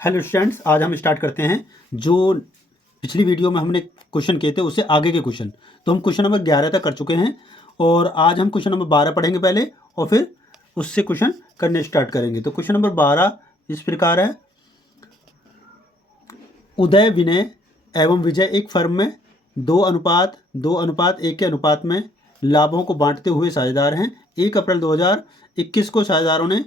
Hello students, आज हम start करते हैं। जो पिछली वीडियो में हमने क्वेश्चन किए थे उससे आगे के क्वेश्चन, तो हम क्वेश्चन नंबर 11 तक कर चुके हैं और आज हम क्वेश्चन नंबर 12 पढ़ेंगे पहले और फिर उससे क्वेश्चन करने स्टार्ट करेंगे। तो क्वेश्चन नंबर 12 इस प्रकार है। उदय, विनय एवं विजय एक फर्म में 2:1 के अनुपात में लाभों को बांटते हुए साझेदार हैं। 1 अप्रैल 2021 को साझेदारों ने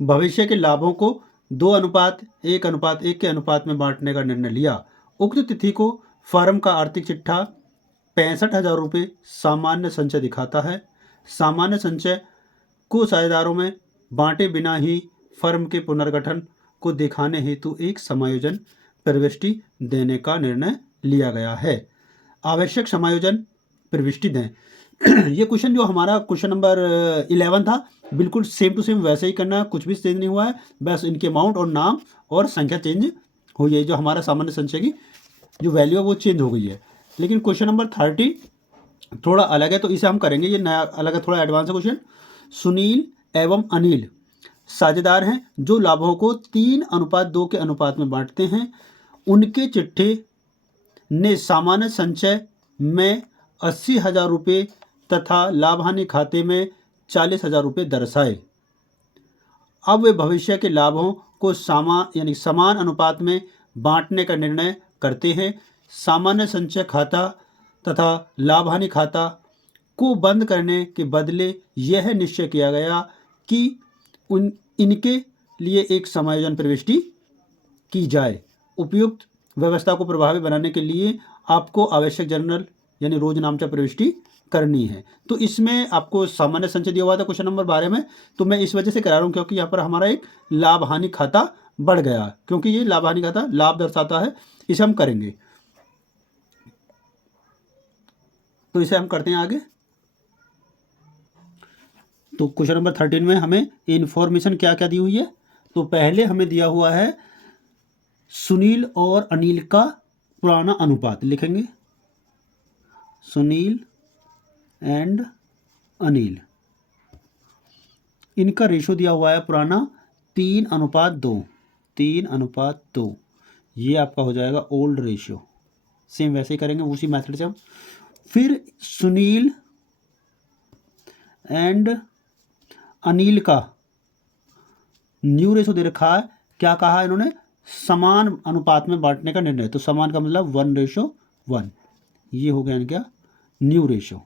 भविष्य के लाभों को 2:1 के अनुपात में बांटने का निर्णय लिया। उक्त तिथि को फर्म का आर्थिक चिट्ठा 65,000 रुपये सामान्य संचय दिखाता है। सामान्य संचय को साझेदारों में बांटे बिना ही फर्म के पुनर्गठन को दिखाने हेतु एक समायोजन प्रविष्टि देने का निर्णय लिया गया है। आवश्यक समायोजन प्रविष्टि दें। ये क्वेश्चन जो हमारा क्वेश्चन नंबर 11 था, बिल्कुल सेम टू सेम वैसे ही करना है, कुछ भी चेंज नहीं हुआ है, बस इनके अमाउंट और नाम और संख्या चेंज हुई है। जो हमारा सामान्य संचय की जो वैल्यू है वो चेंज हो गई है। लेकिन क्वेश्चन नंबर 30 थोड़ा अलग है, तो इसे हम करेंगे। ये नया अलग है, थोड़ा एडवांस है क्वेश्चन। सुनील एवं अनिल साझेदार हैं जो लाभों को 3:2 के अनुपात में बांटते हैं। उनके चिट्ठे ने सामान्य संचय में 80,000 रुपये तथा लाभ हानि खाते में 40,000 रुपये दर्शाए। अब वे भविष्य के लाभों को समान अनुपात में बांटने का निर्णय करते हैं। सामान्य संचय खाता तथा लाभ हानि खाता को बंद करने के बदले यह निश्चय किया गया कि इनके लिए एक समायोजन प्रविष्टि की जाए। उपयुक्त व्यवस्था को प्रभावी बनाने के लिए आपको आवश्यक जर्नल यानी रोजनामचा प्रविष्टि करनी है। तो इसमें आपको सामान्य संचय दिया हुआ था क्वेश्चन नंबर 12 में, तो मैं इस वजह से करा रहा हूँ क्योंकि यहाँ पर हमारा एक लाभ हानि खाता बढ़ गया, क्योंकि ये लाभ हानि खाता लाभ दर्शाता है। इसे हम करेंगे, तो इसे हम करते हैं आगे। तो क्वेश्चन नंबर 13 में हमें इंफॉर्मेशन क्या क्या दी हुई है। तो पहले हमें दिया हुआ है सुनील और अनिल का पुराना अनुपात, लिखेंगे सुनील एंड अनिल, इनका रेशो दिया हुआ है पुराना 3:2। 3:2 ये आपका हो जाएगा ओल्ड रेशियो। सेम वैसे ही करेंगे उसी मेथड से हम। फिर सुनील एंड अनिल का न्यू रेशो दे रखा है। क्या कहा है इन्होंने? समान अनुपात में बांटने का निर्णय। तो समान का मतलब 1:1, ये हो गया इनका न्यू रेशो।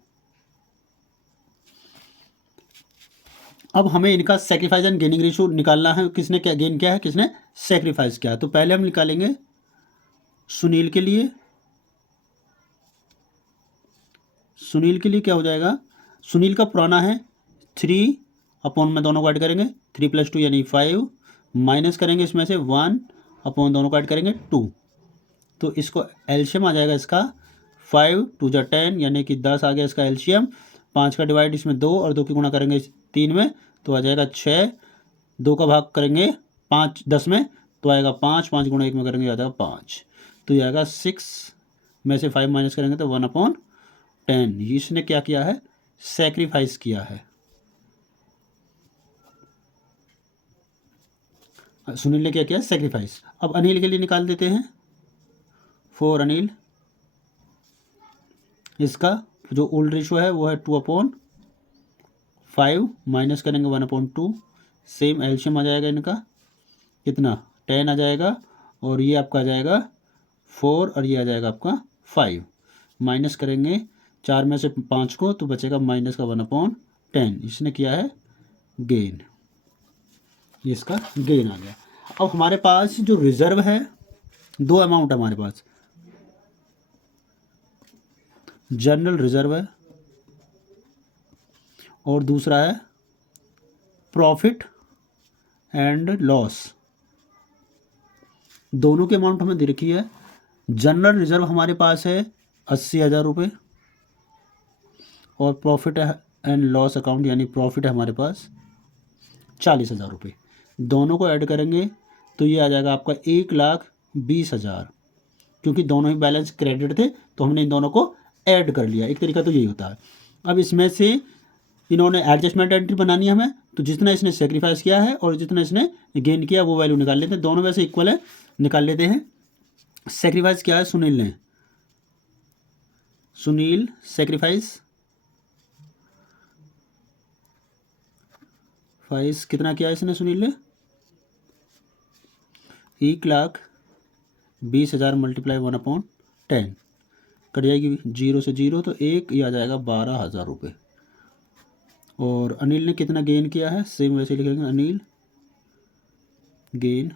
अब हमें इनका सेक्रीफाइस एंड गेनिंग रेशो निकालना है। किसने क्या गेन किया है, किसने सेक्रीफाइस किया है। तो पहले हम निकालेंगे सुनील के लिए। सुनील के लिए क्या हो जाएगा? सुनील का पुराना है 3 अपॉन में दोनों को ऐड करेंगे 3 + 2 यानी 5, माइनस करेंगे इसमें से 1 अपॉन दोनों को ऐड करेंगे 2। तो इसको एलसीएम आ जाएगा इसका 5 2 × 10 यानी कि 10 आ गया इसका एलसीएम। 5 का डिवाइड इसमें 2 और 2 की गुणा करेंगे 3 में तो आ जाएगा 6। 2 का भाग करेंगे 5 10 में तो आएगा 5। 5 गुणा 1 में करेंगे आ जाएगा 5। तो ये आएगा 6 में से 5 माइनस करेंगे तो 1/10। इसने क्या किया है? सेक्रीफाइस किया है। सुनील ने क्या किया? सेक्रीफाइस। अब अनिल के लिए निकाल देते हैं। फॉर अनिल इसका जो ओल्ड रेशो है वो है 2/5, माइनस करेंगे 1/2। सेम एल्शियम आ जाएगा इनका कितना? 10 आ जाएगा और ये आपका आ जाएगा 4 और ये आ जाएगा आपका 5। माइनस करेंगे 4 में से 5 को तो बचेगा माइनस का 1/10। इसने किया है गेन, ये इसका गेन आ गया। अब हमारे पास जो रिजर्व है, 2 अमाउंट हमारे पास, जनरल रिजर्व है और दूसरा है प्रॉफिट एंड लॉस। दोनों की अमाउंट हमें दे रखी है। जनरल रिजर्व हमारे पास है 80,000 रुपये और प्रॉफिट एंड लॉस अकाउंट यानी प्रॉफिट है हमारे पास 40,000 रुपये। दोनों को ऐड करेंगे तो ये आ जाएगा आपका 1,20,000। क्योंकि दोनों ही बैलेंस क्रेडिट थे तो हमने इन दोनों को ऐड कर लिया। एक तरीका तो यही होता है। अब इसमें से इन्होंने एडजस्टमेंट एंट्री बनानी है हमें, तो जितना इसने सेक्रीफाइस किया है और जितना इसने गेन किया वो वैल्यू निकाल लेते हैं, दोनों वैसे इक्वल है, निकाल लेते हैं। सेक्रीफाइस किया है सुनील ने, सुनील सेक्रीफाइस कितना किया इसने, सुनील ने 1,20,000 मल्टीप्लाई 1/10 कट जाएगी 0 से 0, तो 1 ये आ जाएगा 12,000 रुपये। और अनिल ने कितना गेन किया है, सेम वैसे लिखेंगे, अनिल गेन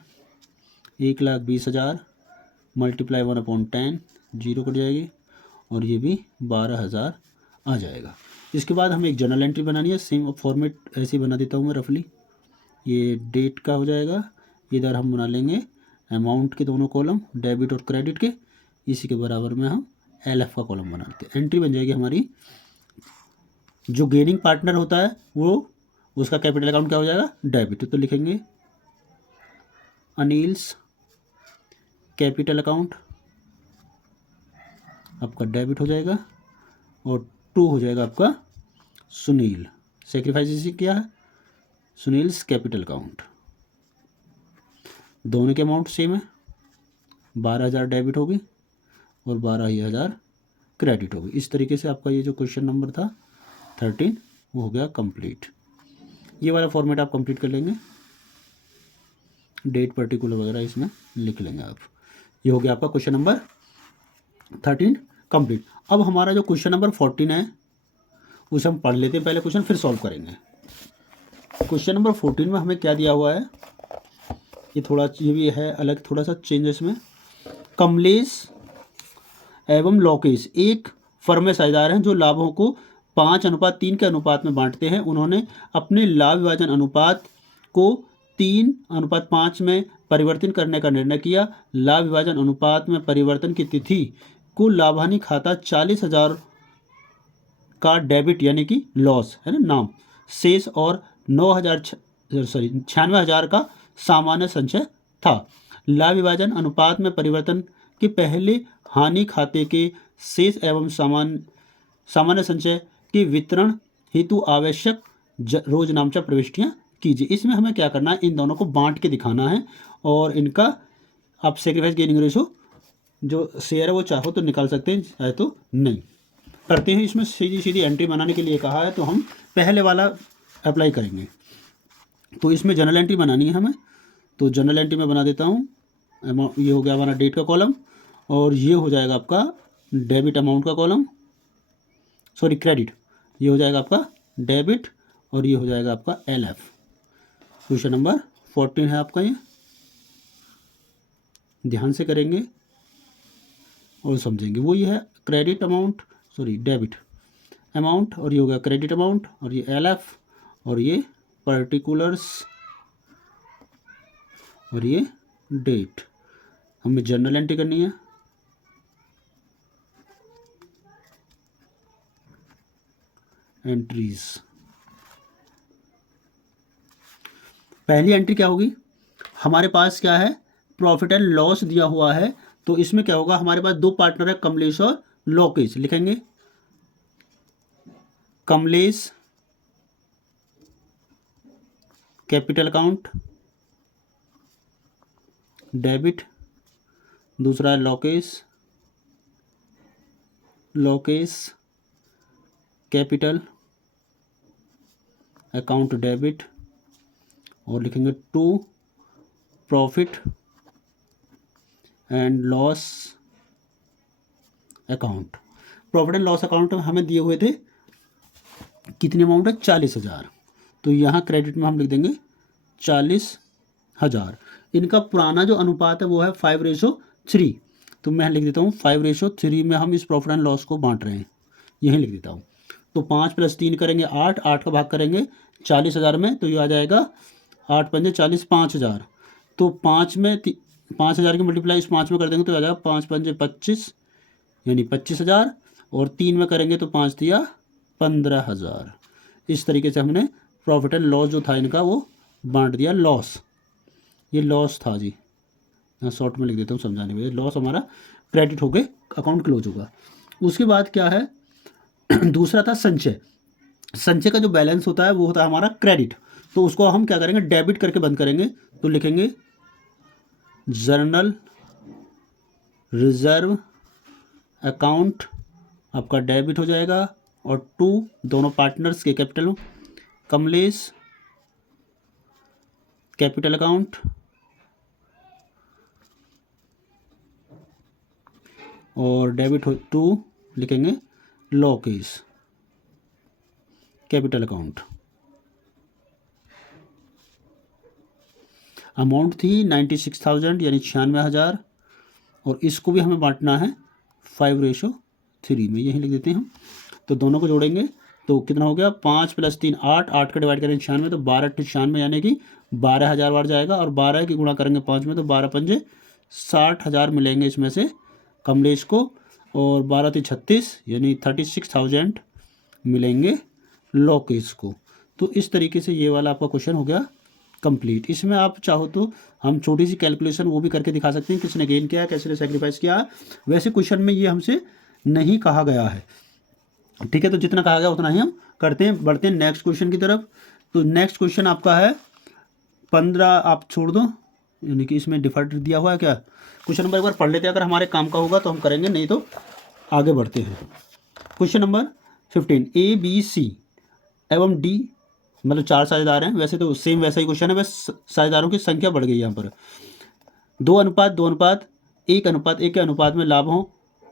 1,20,000 मल्टीप्लाई 1/10, 0 कट जाएगी और ये भी 12,000 आ जाएगा। इसके बाद हमें एक जर्नल एंट्री बनानी है, सेम फॉर्मेट ऐसे ही बना देता हूँ मैं रफली। ये डेट का हो जाएगा, इधर हम बना लेंगे अमाउंट के दोनों कॉलम, डेबिट और क्रेडिट के, इसी के बराबर में हम LF का कॉलम बनाते हैं। एंट्री बन जाएगी हमारी, जो गेनिंग पार्टनर होता है वो उसका कैपिटल अकाउंट क्या हो जाएगा, डेबिट, तो लिखेंगे अनिल्स कैपिटल अकाउंट आपका डेबिट हो जाएगा, और 2 हो जाएगा आपका सुनील, सेक्रीफाइस इसी किया है, सुनील्स कैपिटल अकाउंट। दोनों के अमाउंट सेम है, 12,000 डेबिट होगी और 12,000 क्रेडिट होगी। इस तरीके से आपका ये जो क्वेश्चन नंबर था 13 वो हो गया कंप्लीट। ये वाला फॉर्मेट आप कंप्लीट कर लेंगे, डेट पर्टिकुलर वगैरह इसमें लिख लेंगे आप। ये हो गया आपका क्वेश्चन नंबर 13 कंप्लीट। अब हमारा जो क्वेश्चन नंबर 14 है उसे हम पढ़ लेते हैं पहले क्वेश्चन, फिर सॉल्व करेंगे। क्वेश्चन नंबर 14 में हमें क्या दिया हुआ है, ये थोड़ा ये भी है अलग, थोड़ा सा चेंजेस में। कमलेश एवं लोकेश एक फर्म में साझेदार हैं जो लाभों को 5:3 के अनुपात में बांटते हैं। उन्होंने अपने लाभ विभाजन अनुपात को 3:5 में परिवर्तन करने का निर्णय किया। लाभ विभाजन अनुपात में परिवर्तन की तिथि को लाभानी खाता 40,000 का डेबिट यानी कि लॉस है ना नाम शेष, और 96,000 का सामान्य संचय था। लाभ विभाजन अनुपात में परिवर्तन के पहले हानि खाते के शेष एवं सामान्य संचय के वितरण हेतु आवश्यक रोजनामचा प्रविष्टियां कीजिए। इसमें हमें क्या करना है, इन दोनों को बांट के दिखाना है, और इनका आप सेक्रीफाइस गेनिंग रेशो जो शेयर है वो चाहो तो निकाल सकते हैं, चाहे तो नहीं करते हैं। इसमें सीधी सीधी एंट्री बनाने के लिए कहा है, तो हम पहले वाला अप्लाई करेंगे। तो इसमें जनरल एंट्री बनानी है हमें, तो जनरल एंट्री में बना देता हूँ। ये हो गया हमारा डेट का कॉलम, और ये हो जाएगा आपका डेबिट अमाउंट का कॉलम, सॉरी क्रेडिट, ये हो जाएगा आपका डेबिट, और ये हो जाएगा आपका LF। क्वेश्चन नंबर 14 है आपका, ये ध्यान से करेंगे और समझेंगे। वो ये है credit amount, sorry debit amount, और ये हो गया क्रेडिट अमाउंट, और ये LF, और ये पर्टिकुलर्स, और ये डेट। हमें जर्नल एंट्री करनी है। एंट्रीज, पहली एंट्री क्या होगी, हमारे पास क्या है, प्रॉफिट एंड लॉस दिया हुआ है। तो इसमें क्या होगा, हमारे पास दो पार्टनर है, कमलेश और लोकेश। लिखेंगे कमलेश कैपिटल अकाउंट डेबिट, दूसरा है लोकेश कैपिटल अकाउंट डेबिट, और लिखेंगे to profit and loss account. Profit and loss account में हमें दिए हुए थे कितनी अमाउंट है, 40,000। तो यहाँ क्रेडिट में हम लिख देंगे 40,000। इनका पुराना जो अनुपात है वो है 5:3। तो मैं लिख देता हूँ 5:3 में हम इस प्रॉफिट एंड लॉस को बांट रहे हैं, यहीं लिख देता हूँ। तो 5 + 3 करेंगे 8, 8 का भाग करेंगे 40,000 में, तो ये आ जाएगा 8 × 5 = 40, 5,000। तो 5 में 5,000 की मल्टीप्लाई इस 5 में कर देंगे तो आ जाएगा 5 × 5 = 25 यानी 25,000, और 3 में करेंगे तो 5 दिया 15,000। इस तरीके से हमने प्रॉफिट एंड लॉस जो था इनका वो बांट दिया। लॉस, ये लॉस था जी, यहाँ शॉर्ट में लिख देता हूँ समझाने के लिए। लॉस हमारा क्रेडिट हो गए, अकाउंट क्लोज होगा। उसके बाद क्या है, दूसरा था संचय। संचय का जो बैलेंस होता है वो होता है हमारा क्रेडिट। तो उसको हम क्या करेंगे, डेबिट करके बंद करेंगे। तो लिखेंगे जर्नल रिजर्व अकाउंट आपका डेबिट हो जाएगा, और टू दोनों पार्टनर्स के कैपिटल, कमलेश कैपिटल अकाउंट, और डेबिट हो टू लिखेंगे लोकेश कैपिटल अकाउंट। अमाउंट थी 96,000 यानी 96,000, और इसको भी हमें बांटना है 5:3 में, यही लिख देते हैं हम। तो दोनों को जोड़ेंगे तो कितना हो गया, 5 + 3 8, 8 का डिवाइड करेंगे 96, तो 12 × 96 यानी कि 12,000 बार जाएगा, और 12 की गुणा करेंगे 5 में तो 12 × 5 = 60,000 मिलेंगे इसमें से कमलेश को, और 12 × 3 = 36 यानी 36,000 मिलेंगे लोकेश को। तो इस तरीके से ये वाला आपका क्वेश्चन हो गया कंप्लीट। इसमें आप चाहो तो हम छोटी सी कैलकुलेशन वो भी करके दिखा सकते हैं, किसने गेन किया, किसने सेक्रीफाइस किया। वैसे क्वेश्चन में ये हमसे नहीं कहा गया है, ठीक है। तो जितना कहा गया उतना ही हम करते हैं। बढ़ते हैं नेक्स्ट क्वेश्चन की तरफ। तो नेक्स्ट क्वेश्चन आपका है 15, आप छोड़ दो, यानी कि इसमें डिफॉल्ट दिया हुआ है क्या। क्वेश्चन नंबर एक बार पढ़ लेते हैं, अगर हमारे काम का होगा तो हम करेंगे, नहीं तो आगे बढ़ते हैं। Question number 15, A, B, C एवं D, मतलब 4 साझेदार हैं। वैसे तो सेम वैसा ही क्वेश्चन है, बस साझेदारों की संख्या बढ़ गई यहाँ पर। 2:2:1:1 के अनुपात में लाभों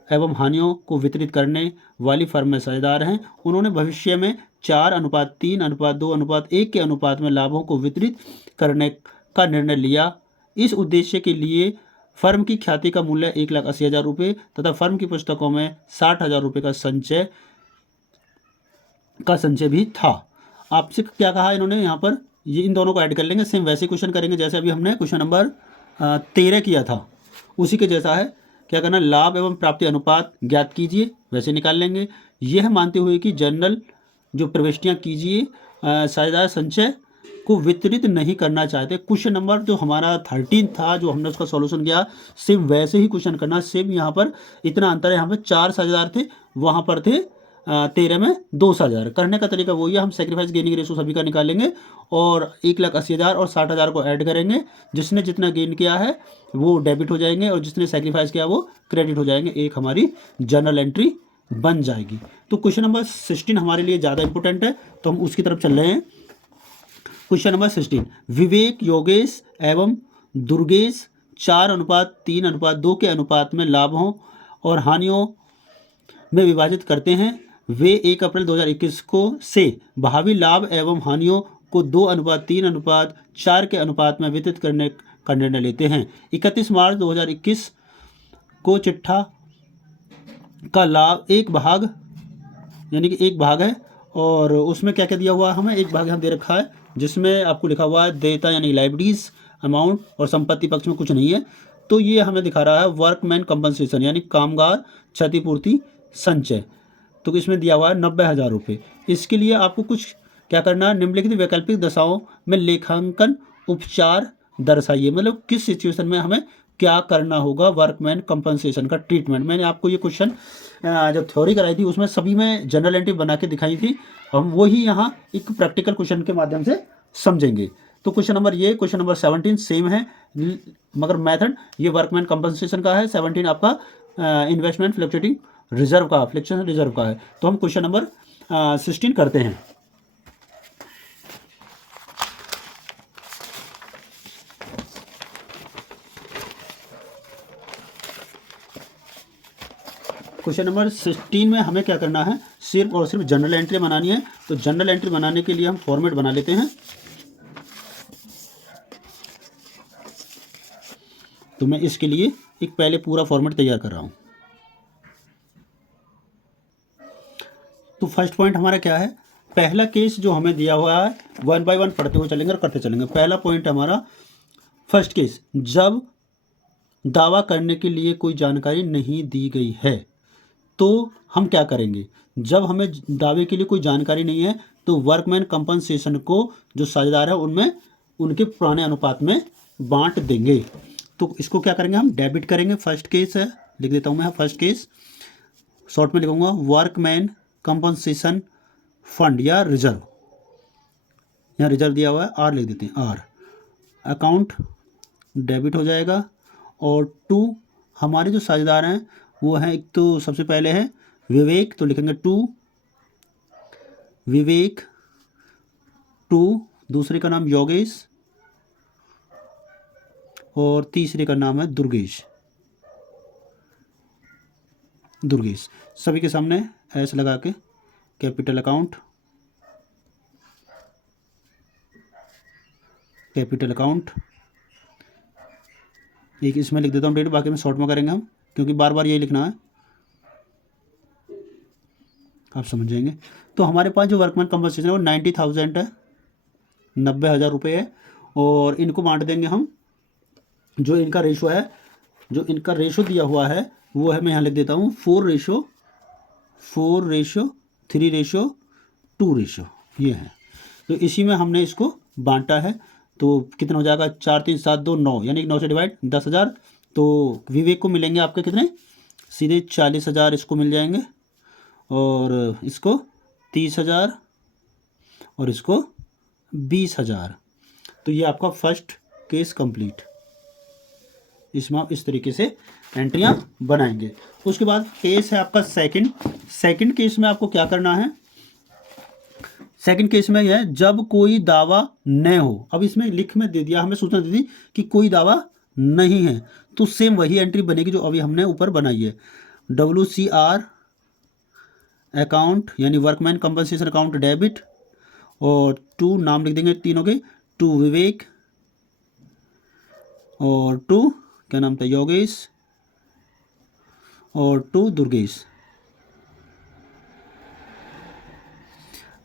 एवं हानियों को वितरित करने वाली फर्म में साझेदार हैं। उन्होंने भविष्य में 4:3:2:1 के अनुपात में लाभों को वितरित करने का निर्णय लिया। इस उद्देश्य के लिए फर्म की ख्याति का मूल्य 1,80,000 रुपये तथा फर्म की पुस्तकों में 60,000 रुपये का संचय भी था। आपसे क्या कहा इन्होंने यहाँ पर, ये इन दोनों को ऐड कर लेंगे। सेम वैसे क्वेश्चन करेंगे जैसे अभी हमने क्वेश्चन नंबर 13 किया था, उसी के जैसा है। क्या करना, लाभ एवं प्राप्ति अनुपात ज्ञात कीजिए, वैसे निकाल लेंगे। यह मानते हुए कि जनरल जो प्रविष्टियाँ कीजिए, साझेदार संचय को वितरित नहीं करना चाहते। क्वेश्चन नंबर जो हमारा 13 था, जो हमने उसका सॉल्यूशन किया, सेम वैसे ही क्वेश्चन करना। सेम यहाँ पर इतना अंतर है, यहाँ पर 4 साझेदार थे, वहाँ पर थे 13 में 2 साझेदार। करने का तरीका वही है, हम सेक्रीफाइस गेनिंग रेशो सभी का निकालेंगे और 1,80,000 और 60,000 को ऐड करेंगे। जिसने जितना गेन किया है वो डेबिट हो जाएंगे और जिसने सेक्रीफाइस किया वो क्रेडिट हो जाएंगे। एक हमारी जर्नल एंट्री बन जाएगी। तो क्वेश्चन नंबर 16 हमारे लिए ज़्यादा इंपॉर्टेंट है, तो हम उसकी तरफ चल रहे हैं। क्वेश्चन नंबर 16, विवेक, योगेश एवं दुर्गेश 4:3:2 के अनुपात में लाभों और हानियों में विभाजित करते हैं। वे 1 अप्रैल 2021 को से भावी लाभ एवं हानियों को 2:3:4 के अनुपात में वितरित करने का निर्णय लेते हैं। 31 मार्च 2021 को चिट्ठा का लाभ 1 भाग, यानी कि 1 भाग है, और उसमें क्या क्या दिया हुआ है हमें, 1 भाग यहाँ दे रखा है जिसमें आपको लिखा हुआ है देयता यानी लाइबिलिटीज अमाउंट, और संपत्ति पक्ष में कुछ नहीं है। तो ये हमें दिखा रहा है वर्कमैन कंपनसेशन यानी कामगार क्षतिपूर्ति संचय। तो इसमें दिया हुआ है 90,000 रुपये। इसके लिए आपको कुछ क्या करना है, निम्नलिखित वैकल्पिक दशाओं में लेखांकन उपचार दर्शाइए, मतलब किस सिचुएशन में हमें क्या करना होगा वर्कमैन कंपनसेशन का ट्रीटमेंट। मैंने आपको ये क्वेश्चन जब थ्योरी कराई थी उसमें सभी में जनरल एंट्री बना के दिखाई थी, हम वही यहाँ एक प्रैक्टिकल क्वेश्चन के माध्यम से समझेंगे। तो क्वेश्चन नंबर 17 सेम है, मगर मेथड ये वर्कमैन कंपनसेशन का है, 17 आपका इन्वेस्टमेंट फ्लक्चुएटिंग रिजर्व का, फ्लेक्शन रिजर्व का है। तो हम क्वेश्चन नंबर 16 करते हैं। क्वेश्चन नंबर 16 में हमें क्या करना है, सिर्फ और सिर्फ जनरल एंट्री बनानी है। तो जनरल एंट्री बनाने के लिए हम फॉर्मेट बना लेते हैं। तो मैं इसके लिए एक पहले पूरा फॉर्मेट तैयार कर रहा हूं। तो फर्स्ट पॉइंट हमारा क्या है, पहला केस जो हमें दिया हुआ है 1 बाय 1 पढ़ते हुए चलेंगे और करते चलेंगे। पहला पॉइंट हमारा फर्स्ट केस, जब दावा करने के लिए कोई जानकारी नहीं दी गई है तो हम क्या करेंगे। जब हमें दावे के लिए कोई जानकारी नहीं है तो वर्कमैन कंपनसेशन को जो साझेदार है उनमें उनके पुराने अनुपात में बांट देंगे। तो इसको क्या करेंगे, हम डेबिट करेंगे। फर्स्ट केस है, लिख देता हूँ मैं फर्स्ट केस, शॉर्ट में लिखूंगा वर्कमैन कंपनसेशन फंड या रिजर्व, यहाँ रिजर्व दिया हुआ है आर लिख देते हैं, आर अकाउंट डेबिट हो जाएगा। और टू हमारे जो साझेदार हैं वो हैं, एक तो सबसे पहले है विवेक, तो लिखेंगे टू विवेक, टू दूसरे का नाम योगेश और तीसरे का नाम है दुर्गेश। दुर्गेश सभी के सामने ऐसे लगा के कैपिटल अकाउंट, कैपिटल अकाउंट एक इसमें लिख देता हूँ डेट, बाकी में शॉर्ट में करेंगे हम क्योंकि बार बार यही लिखना है, आप समझ जाएंगे। तो हमारे पास जो वर्कमैन कंपनसेशन है वो 90,000 है, 90,000 रुपये है। और इनको बांट देंगे हम, जो इनका रेशो है, जो इनका रेशो दिया हुआ है वो है, मैं यहाँ लिख देता हूँ 4:3:2 ये है। तो इसी में हमने इसको बांटा है। तो कितना हो जाएगा, 4 3 7 2 9, यानी 9 से डिवाइड 10,000। तो विवेक को मिलेंगे आपके कितने, सीधे 40,000 इसको मिल जाएंगे, और इसको 30,000 और इसको 20,000। तो ये आपका फर्स्ट केस कंप्लीट। इसमें आप इस तरीके से एंट्रियां बनाएंगे। उसके बाद केस है आपका सेकंड केस में आपको क्या करना है, सेकंड केस में यह है जब कोई दावा न हो। अब इसमें लिख में दे दिया, हमें सूचना दे दी कि कोई दावा नहीं है, तो सेम वही एंट्री बनेगी जो अभी हमने ऊपर बनाई है। WCR अकाउंट यानी वर्कमैन कंपनसेशन अकाउंट डेबिट, और टू नाम लिख देंगे तीनों के, टू विवेक और टू क्या नाम था योगेश और टू दुर्गेश।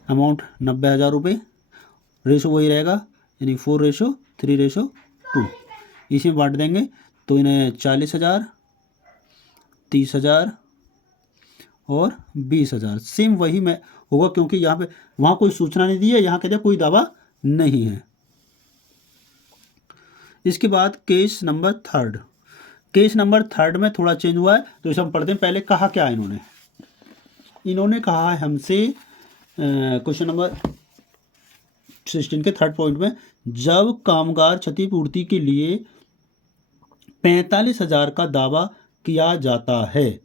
अमाउंट 90,000 रुपये, रेशो वही रहेगा यानी 4:3:2। इसी में बांट देंगे तो इन्हें 40,000, 30,000 और 20,000 सेम वही में होगा, क्योंकि यहाँ पे वहाँ कोई सूचना नहीं दी है, यहाँ कहते कोई दावा नहीं है। इसके बाद case number third. Case number third में थोड़ा चेंज हुआ है, तो इसे हम पढ़ते हैं। पहले कहा क्या इन्होंने कहा है हमसे क्वेश्चन नंबर 16 के थर्ड पॉइंट में, जब कामगार क्षतिपूर्ति के लिए 45,000 का दावा किया जाता है,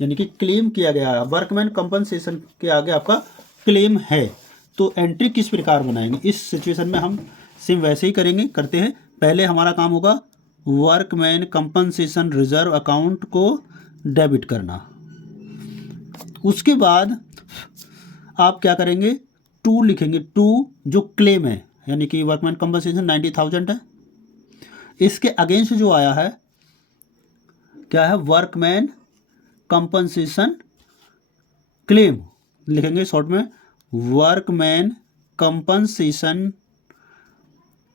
यानी कि क्लेम किया गया है, वर्कमैन कंपनसेशन के आगे आपका क्लेम है, तो एंट्री किस प्रकार बनाएंगे। इस सिचुएशन में हम सेम वैसे ही करते हैं। पहले हमारा काम होगा वर्कमैन कंपनसेशन रिजर्व अकाउंट को डेबिट करना। उसके बाद आप क्या करेंगे, टू लिखेंगे, टू जो क्लेम है यानी कि वर्कमैन कंपनसेशन 90,000 है, इसके अगेंस्ट जो आया है क्या है, वर्कमैन कंपनसेशन क्लेम लिखेंगे शॉर्ट में, वर्कमैन कंपनसेशन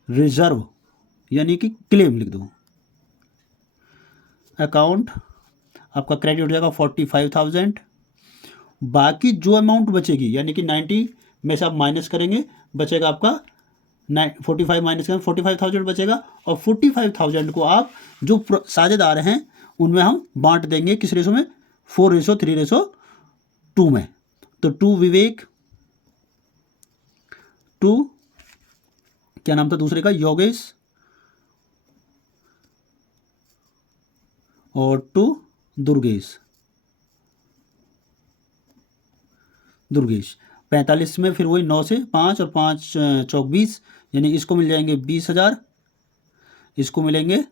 रिजर्व यानी कि क्लेम लिख दो। अकाउंट आपका क्रेडिट हो जाएगा 45,000। बाकी जो अमाउंट बचेगी यानी कि 90 में से आप माइनस करेंगे, बचेगा आपका 45 माइनस करेंगे 45,000 बचेगा, और 45,000 को आप जो साझेदार हैं उनमें हम बांट देंगे किस रेशो में, 4:3:2 में। तो टू विवेक, टू क्या नाम था दूसरे का, योगेश, और टू दुर्गेश। 45 में फिर वही 9 से 5 और 5 चौक 20, यानी इसको मिल जाएंगे 20,000, इसको मिलेंगे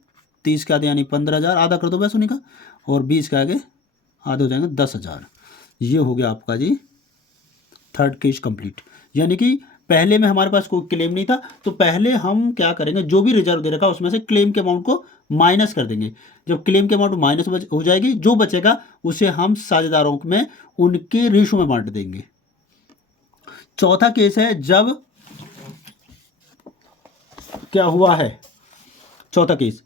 30 के आधे यानी 15,000, आधा कर दो बस उन्हीं का, और 20 के आगे आधे हो जाएंगे 10,000। ये हो गया आपका जी थर्ड केस कंप्लीट। यानी कि पहले में हमारे पास कोई क्लेम नहीं था, तो पहले हम क्या करेंगे, जो भी रिजर्व दे रखा उसमें से क्लेम के अमाउंट को माइनस कर देंगे। जब क्लेम के अमाउंट माइनस हो जाएगी, जो बचेगा उसे हम साझेदारों में उनके रेशो में बांट देंगे। चौथा केस है जब क्या हुआ है, चौथा केस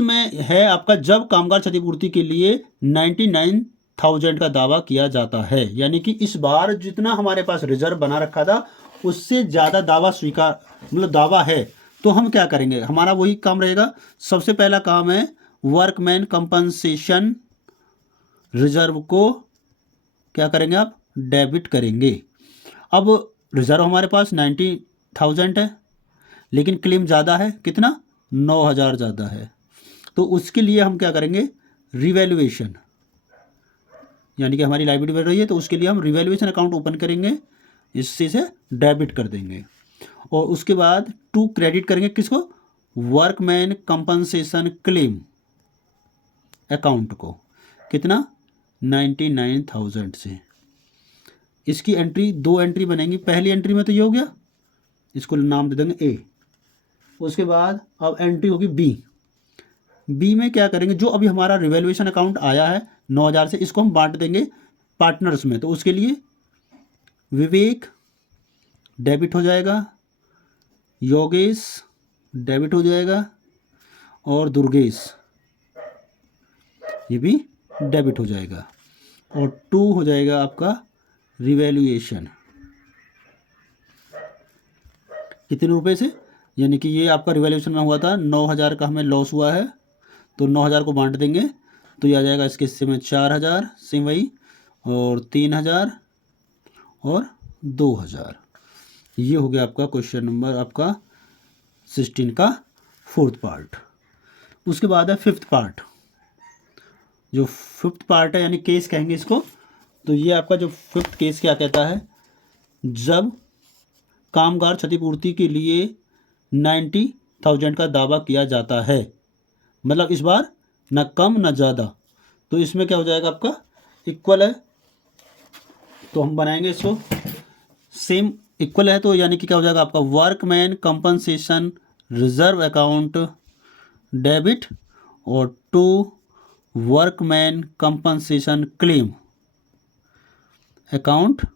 में है आपका जब कामगार क्षतिपूर्ति के लिए 99,000 का दावा किया जाता है, यानी कि इस बार जितना हमारे पास रिजर्व बना रखा था उससे ज़्यादा दावा स्वीकार मतलब दावा है, तो हम क्या करेंगे, हमारा वही काम रहेगा। सबसे पहला काम है वर्कमैन कंपनसेशन रिजर्व को क्या करेंगे आप, डेबिट करेंगे। अब रिजर्व हमारे पास 90,000 है, लेकिन क्लेम ज़्यादा है, कितना 9,000 ज़्यादा है। तो उसके लिए हम क्या करेंगे, रिवैल्यूएशन, यानी कि हमारी लायबिलिटी बढ़ रही है तो उसके लिए हम रिवैल्यूएशन अकाउंट ओपन करेंगे, इससे से डेबिट कर देंगे। और उसके बाद टू क्रेडिट करेंगे किसको, वर्कमैन कंपनसेशन क्लेम अकाउंट को, कितना 99,000 से। इसकी एंट्री, दो एंट्री बनेंगी। पहली एंट्री में तो ये हो गया, इसको नाम दे देंगे ए। उसके बाद अब एंट्री होगी बी। बी में क्या करेंगे, जो अभी हमारा रिवैल्यूएशन अकाउंट आया है 9,000 से, इसको हम बांट देंगे पार्टनर्स में। तो उसके लिए विवेक डेबिट हो जाएगा, योगेश डेबिट हो जाएगा, और दुर्गेश ये भी डेबिट हो जाएगा। और 2 हो जाएगा आपका रिवैल्यूएशन, कितने रुपए से, यानी कि ये आपका रिवैल्यूएशन में हुआ था 9,000 का, हमें लॉस हुआ है तो 9,000 को बांट देंगे तो ये आ जाएगा इसके हिस्से में 4,000, सेम वही, और 3,000 और 2,000। ये हो गया आपका क्वेश्चन नंबर आपका 16 का 4th पार्ट। उसके बाद है 5th पार्ट। जो 5th पार्ट है, यानी केस कहेंगे इसको। तो ये आपका जो 5th केस क्या कहता है, जब कामगार क्षतिपूर्ति के लिए 90,000 का दावा किया जाता है, मतलब इस बार न कम न ज़्यादा, तो इसमें क्या हो जाएगा आपका इक्वल है। तो हम बनाएंगे इसको सेम, इक्वल है तो यानी कि क्या हो जाएगा आपका workman compensation reserve account debit और to workman compensation claim account.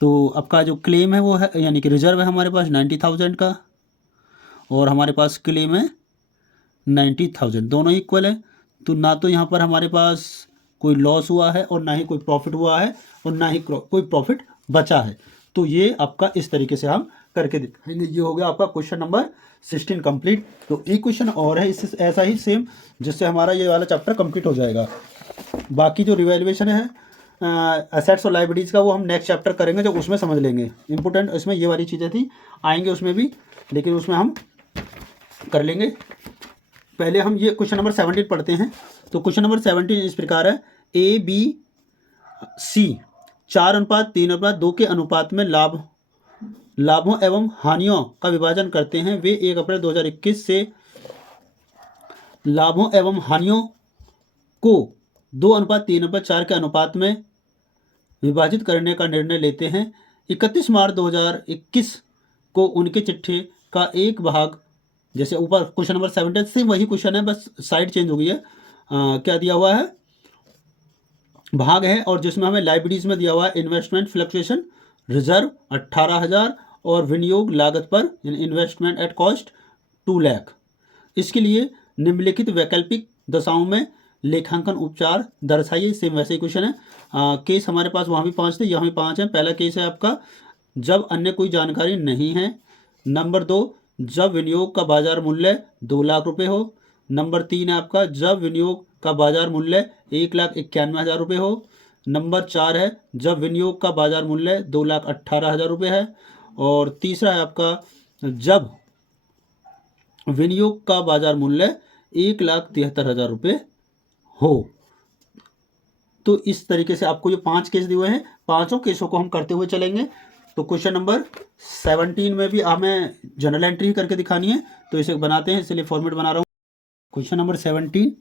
तो आपका जो क्लेम है वो है, यानी कि रिजर्व है हमारे पास 90,000 का, और हमारे पास क्लेम है 90,000, दोनों इक्वल है। तो ना तो यहाँ पर हमारे पास कोई लॉस हुआ है और ना ही कोई प्रॉफिट हुआ है और ना ही कोई प्रॉफिट बचा है। तो ये आपका इस तरीके से हम करके दिखाएंगे। ये हो गया आपका क्वेश्चन नंबर 16 कंप्लीट। तो एक क्वेश्चन और है इससे ऐसा ही सेम, जिससे हमारा ये वाला चैप्टर कंप्लीट हो जाएगा। बाकी जो रिवैल्यूएशन है एसेट्स और लायबिलिटीज़ का, वो हम नेक्स्ट चैप्टर करेंगे, जब उसमें समझ लेंगे। इंपॉर्टेंट इसमें ये वाली चीज़ें थी, आएंगे उसमें भी, लेकिन उसमें हम कर लेंगे। पहले हम ये क्वेश्चन नंबर 17 पढ़ते हैं। तो क्वेश्चन नंबर 17 इस प्रकार है, ए बी सी 4:3:2 के अनुपात में लाभों एवं हानियों का विभाजन करते हैं। वे 1 अप्रैल 2021 से लाभों एवं हानियों को 2:3:4 के अनुपात में विभाजित करने का निर्णय लेते हैं। 31 मार्च 2021 को उनके चिट्ठे का एक भाग, जैसे ऊपर क्वेश्चन नंबर 17 से वही क्वेश्चन है, बस साइड चेंज हो गई है। क्या दिया हुआ है, भाग है, और जिसमें हमें लायबिलिटीज में दिया हुआ है इन्वेस्टमेंट फ्लक्चुएशन रिजर्व 18,000 और विनियोग लागत पर इन्वेस्टमेंट एट कॉस्ट 2 लाख। इसके लिए निम्नलिखित वैकल्पिक दशाओं में लेखांकन उपचार दर्शाइए। सेम वैसे ही क्वेश्चन है। केस हमारे पास वहाँ भी 5 थे, यहाँ भी 5 है। पहला केस है आपका, जब अन्य कोई जानकारी नहीं है। नंबर 2, जब विनियोग का बाजार मूल्य 2 लाख रुपए हो। नंबर 3 है आपका, जब विनियोग का बाजार मूल्य 1,91,000 रुपये हो। नंबर 4 है, जब विनियोग का बाजार मूल्य 2,18,000 रुपये है। और तीसरा है आपका, जब विनियोग का बाजार मूल्य 1,73,000 रुपये हो। तो इस तरीके से आपको ये 5 केस दिए हुए हैं, पांचों केसों को हम करते हुए चलेंगे। तो क्वेश्चन नंबर 17 में भी हमें जनरल एंट्री करके दिखानी है, तो इसे बनाते हैं, इसलिए फॉर्मेट बना रहा हूँ। क्वेश्चन नंबर 17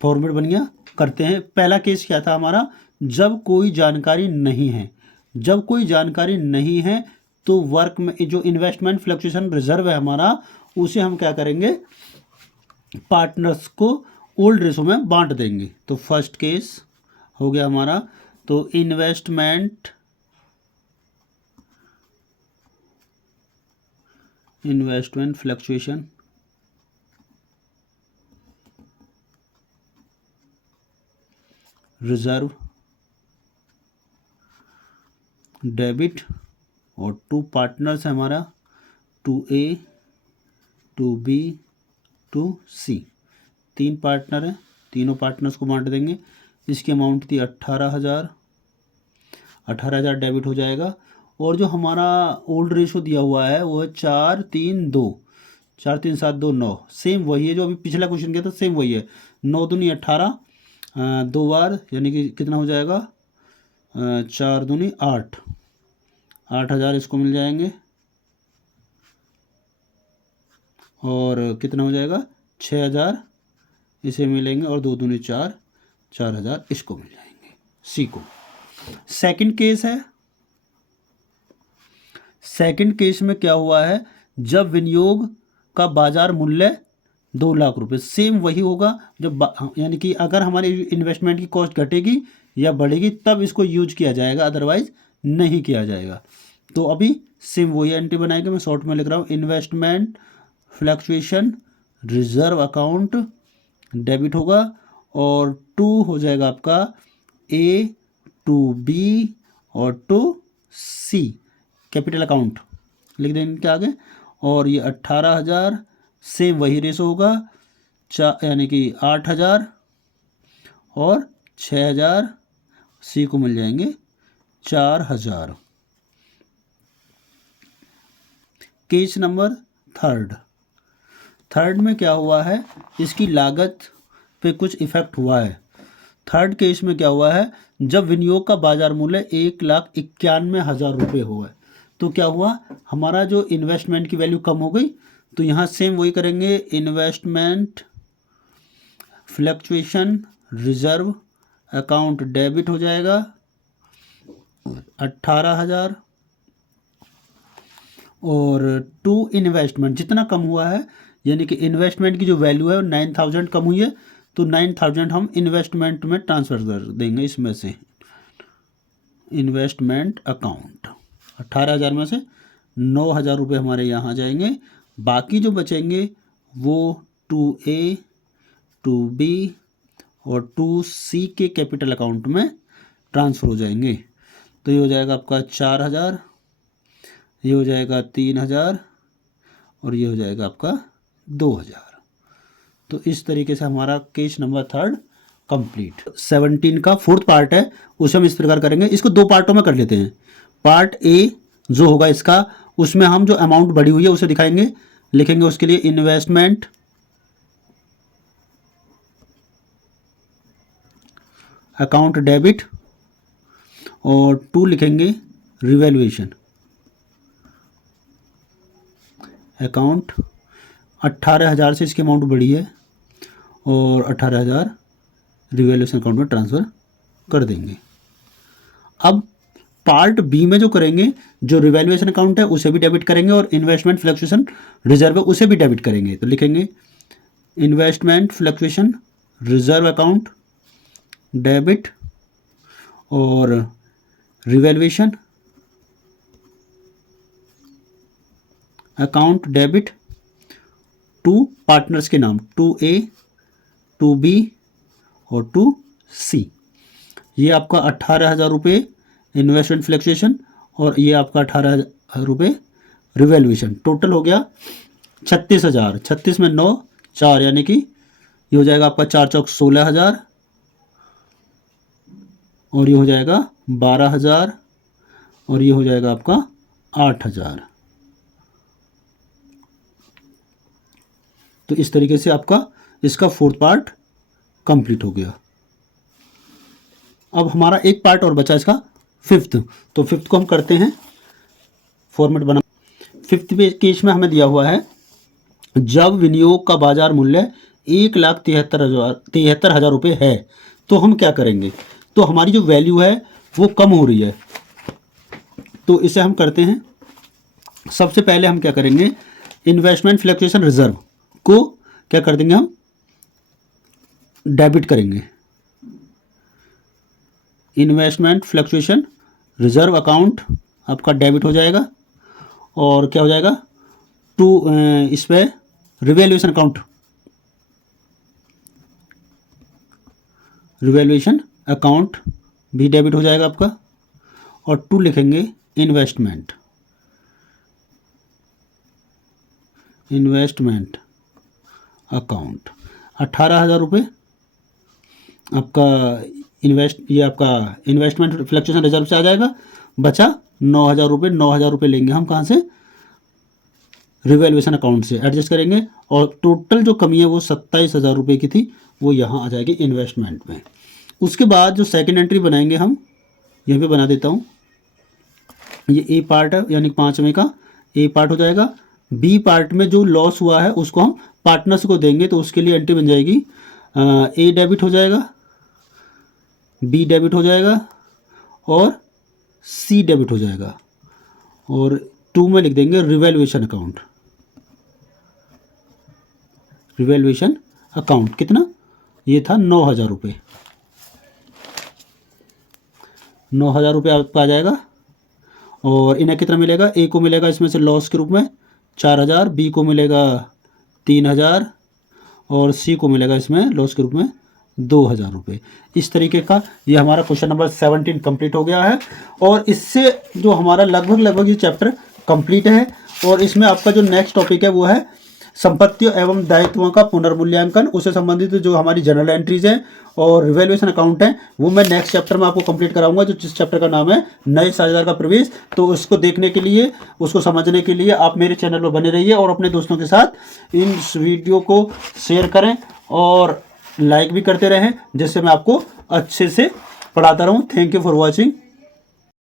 फॉर्मेट बन गया, करते हैं। पहला केस क्या था हमारा, जब कोई जानकारी नहीं है। जब कोई जानकारी नहीं है तो वर्क में जो इन्वेस्टमेंट फ्लक्चुएशन रिजर्व है हमारा, उसे हम क्या करेंगे, पार्टनर्स को ओल्ड रेशो में बांट देंगे। तो फर्स्ट केस हो गया हमारा, तो इन्वेस्टमेंट फ्लक्चुएशन रिजर्व डेबिट, और 2 पार्टनर्स है हमारा, 2A 2B 2C, 3 पार्टनर हैं, तीनों पार्टनर्स को बांट देंगे। इसकी अमाउंट थी 18,000 डेबिट हो जाएगा। और जो हमारा ओल्ड रेशो दिया हुआ है वो है 4-3-2, 4-3-7-2-9, सेम वही है जो अभी पिछला क्वेश्चन किया था, सेम वही है। 9 दूनी 18, 2 बार यानी कि कितना हो जाएगा, 4 दूनी 8, 8,000 इसको मिल जाएंगे। और कितना हो जाएगा, 6,000 इसे मिलेंगे, और 2 दूनी 4, 4,000 इसको मिल जाएंगे सी को। सेकंड केस है, सेकंड केस में क्या हुआ है, जब विनियोग का बाजार मूल्य 2 लाख रुपए, सेम वही होगा जब यानी कि अगर हमारी इन्वेस्टमेंट की कॉस्ट घटेगी या बढ़ेगी तब इसको यूज किया जाएगा, अदरवाइज नहीं किया जाएगा। तो अभी सेम वही एंट्री बनाएंगे, मैं शॉर्ट में लिख रहा हूँ, investment fluctuation reserve account debit होगा, और 2 हो जाएगा आपका A to B और to C कैपिटल अकाउंट लिख देंगे इनके आगे। और ये 18,000 सेम वही रेशो होगा, यानी कि 8,000 और 6,000 सी को मिल जाएंगे 4,000। केस नंबर थर्ड में क्या हुआ है, इसकी लागत पे कुछ इफेक्ट हुआ है। थर्ड केस में क्या हुआ है, जब विनियोग का बाजार मूल्य 1,91,000 रुपये हुआ है, तो क्या हुआ, हमारा जो इन्वेस्टमेंट की वैल्यू कम हो गई। तो यहाँ सेम वही करेंगे, investment fluctuation reserve account debit हो जाएगा 18,000, और टू इन्वेस्टमेंट जितना कम हुआ है, यानी कि इन्वेस्टमेंट की जो वैल्यू है वो 9,000 कम हुई है, तो 9,000 हम इन्वेस्टमेंट में ट्रांसफ़र कर देंगे। इसमें से इन्वेस्टमेंट अकाउंट 18,000 में से 9,000 रुपये हमारे यहाँ जाएंगे, बाकी जो बचेंगे वो 2A 2B और 2C के कैपिटल अकाउंट में ट्रांसफ़र हो जाएंगे। तो ये हो जाएगा आपका 4,000, ये हो जाएगा 3,000, और ये हो जाएगा आपका 2,000। तो इस तरीके से हमारा केस नंबर थर्ड कंप्लीट। 17 का फोर्थ पार्ट है, उसे हम इस प्रकार करेंगे, इसको 2 पार्टों में कर लेते हैं। पार्ट ए जो होगा इसका, उसमें हम जो अमाउंट बढ़ी हुई है उसे दिखाएंगे, लिखेंगे उसके लिए इन्वेस्टमेंट अकाउंट डेबिट, और 2 लिखेंगे रिवैल्यूएशन अकाउंट। 18,000 से इसकी अमाउंट बढ़ी है, और 18,000 रिवैल्यूएशन अकाउंट में ट्रांसफ़र कर देंगे। अब पार्ट बी में जो करेंगे, जो रिवैल्यूएशन अकाउंट है उसे भी डेबिट करेंगे, और इन्वेस्टमेंट फ्लक्चुएशन रिजर्व है उसे भी डेबिट करेंगे। तो लिखेंगे investment fluctuation reserve account debit, और revaluation account debit to partners के नाम 2A 2B और 2C। ये आपका 18,000 रुपये इन्वेस्टमेंट फ्लक्चुएशन, और ये आपका 18,000 रुपये रिवैल्यूएशन, टोटल हो गया 36,000। 36 में 9 4, यानी कि ये हो जाएगा आपका 4 चौक 16,000, और ये हो जाएगा 12,000, और ये हो जाएगा आपका 8,000। तो इस तरीके से आपका इसका फोर्थ पार्ट कंप्लीट हो गया। अब हमारा एक पार्ट और बचा इसका फिफ्थ, तो फिफ्थ को हम करते हैं, फॉर्मेट बना। फिफ्थ केस में हमें दिया हुआ है, जब विनियोग का बाजार मूल्य 1,73,000 रुपये है, तो हम क्या करेंगे। तो हमारी जो वैल्यू है वो कम हो रही है, तो इसे हम करते हैं। सबसे पहले हम क्या करेंगे, इन्वेस्टमेंट फ्लक्चुएशन रिजर्व को क्या कर देंगे, हम डेबिट करेंगे। इन्वेस्टमेंट फ्लक्चुएशन रिजर्व अकाउंट आपका डेबिट हो जाएगा, और क्या हो जाएगा इस पर रिवैल्यूएशन अकाउंट, रिवैल्यूएशन अकाउंट भी डेबिट हो जाएगा आपका, और 2 लिखेंगे इन्वेस्टमेंट अकाउंट। 18,000 रुपये आपका ये आपका इन्वेस्टमेंट फ्लक्चुएशन रिजर्व से आ जाएगा, बचा 9,000 रुपये, 9,000 रुपये लेंगे हम कहाँ से, रिवैल्यूएशन अकाउंट से एडजस्ट करेंगे, और टोटल जो कमी है वो 27,000 रुपये की थी, वो यहाँ आ जाएगी इन्वेस्टमेंट में। उसके बाद जो सेकंड एंट्री बनाएंगे हम, यहीं पे बना देता हूँ, ये ए पार्ट है, यानी 5वें का ए पार्ट हो जाएगा। बी पार्ट में जो लॉस हुआ है उसको हम पार्टनर्स को देंगे, तो उसके लिए एंट्री बन जाएगी, ए डेबिट हो जाएगा, बी डेबिट हो जाएगा और सी डेबिट हो जाएगा, और 2 में लिख देंगे रिवैल्यूएशन अकाउंट। रिवैल्यूएशन अकाउंट कितना, ये था 9,000 रुपये, 9,000 रुपये आपका आ जाएगा। और इन्हें कितना मिलेगा, ए को मिलेगा इसमें से लॉस के रूप में 4,000, बी को मिलेगा 3,000 और सी को मिलेगा इसमें लॉस के रूप में 2,000 रुपये। इस तरीके का ये हमारा क्वेश्चन नंबर 17 कंप्लीट हो गया है, और इससे जो हमारा लगभग ये चैप्टर कंप्लीट है। और इसमें आपका जो नेक्स्ट टॉपिक है वो है संपत्तियों एवं दायित्वों का पुनर्मूल्यांकन, उससे संबंधित जो हमारी जनरल एंट्रीज हैं और रिवैल्यूएशन अकाउंट है, वो मैं नेक्स्ट चैप्टर में आपको कंप्लीट कराऊंगा, जो जिस चैप्टर का नाम है नए साझेदार का प्रवेश। तो उसको देखने के लिए, उसको समझने के लिए आप मेरे चैनल पर बने रहिए और अपने दोस्तों के साथ इन वीडियो को शेयर करें और लाइक भी करते रहें, जिससे मैं आपको अच्छे से पढ़ाता रहूँ। Thank you for watching.